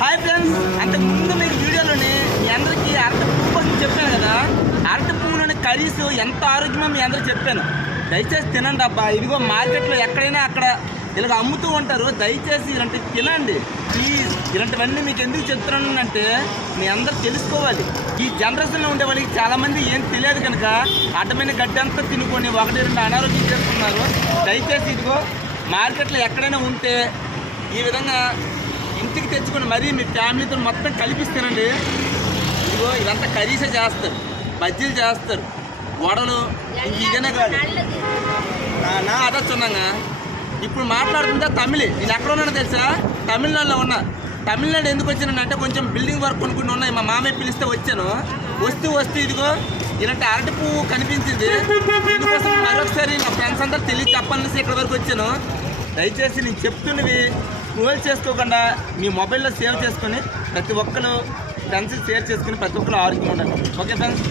Hi friends, అంతకు ముందు మీకు వీడియోలోని మీ అందరికీ అరటి పువ్వు కోసం చెప్పాను కదా. అరటి పువ్వులోని కర్రీస్ ఎంత ఆరోగ్యమో మీ అందరూ చెప్పాను. దయచేసి తినండి అబ్బా. ఇదిగో మార్కెట్లో ఎక్కడైనా అక్కడ ఇలాగ అమ్ముతూ ఉంటారు. దయచేసి ఇలాంటి తినండి ప్లీజ్. ఇలాంటివన్నీ మీకు ఎందుకు చెప్తున్నాను అంటే మీ అందరూ తెలుసుకోవాలి. ఈ జనరేషన్లో ఉండే వాళ్ళకి చాలామంది ఏం తెలియదు కనుక అడ్డమైన గడ్డి అంతా తినుకొని 1-2 అనారోగ్యం చేసుకున్నారు. దయచేసి ఇదిగో మార్కెట్లో ఎక్కడైనా ఉంటే ఈ విధంగా ఇంటికి తెచ్చుకొని మరీ మీ ఫ్యామిలీతో మొత్తం కలిపిస్తానండి. ఇదిగో ఇదంతా కర్రీసే చేస్తారు, బజ్జీలు చేస్తారు, వడలు, ఇంక ఇదేనే కాదు నా అదొచ్చున్నాగా. ఇప్పుడు మాట్లాడుతుందా తమిళ. నేను ఎక్కడ ఉన్నానో తెలుసా? తమిళనాడులో ఉన్నా. తమిళనాడు ఎందుకు వచ్చానంటే కొంచెం బిల్డింగ్ వర్క్ కొన్ని ఉన్నాయి. మా మామయ్య పిలిస్తే వచ్చాను. వస్తూ ఇదిగో ఇలాంటి అరటి పువ్వు కనిపించింది. దీనికోసం మరొకసారి నా ఫ్రెండ్స్ అందరూ తెలియ చెప్పాలనేసి ఇక్కడ వరకు వచ్చాను. దయచేసి నేను చెప్తున్నవి ట్రోల్ చేసుకోకుండా మీ మొబైల్లో సేవ్ చేసుకొని ప్రతి ఒక్కరు ఫ్రెండ్స్కి షేర్ చేసుకుని ప్రతి ఒక్కరు ఆరోగ్యం ఉండాలి. Okay friends.